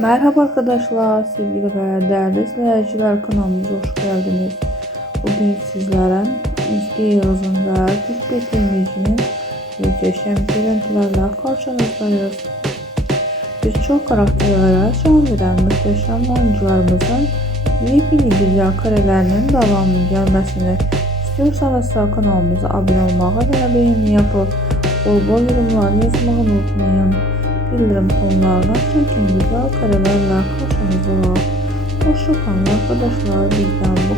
Merhaba arkadaşlar, sevgili ve değerli izleyiciler kanalımıza hoş geldiniz. Bugün sizlere Eski Yıldız'ın ve Türk Beklemeyici'nin muhteşem görüntülerle karşınızdayız. Birçok karakterlere can veren muhteşem oyuncularımızın yepyeni güzel karelerinin devamının gelmesini istiyorsanız kanalımıza abone olmayı ve beğeni yapıp bol bol yorumlar yazmayı unutmayın. Bildirim tonlarına çekin güzel karelerle karşınızda. Hoşçakalın arkadaşlar bizden bu.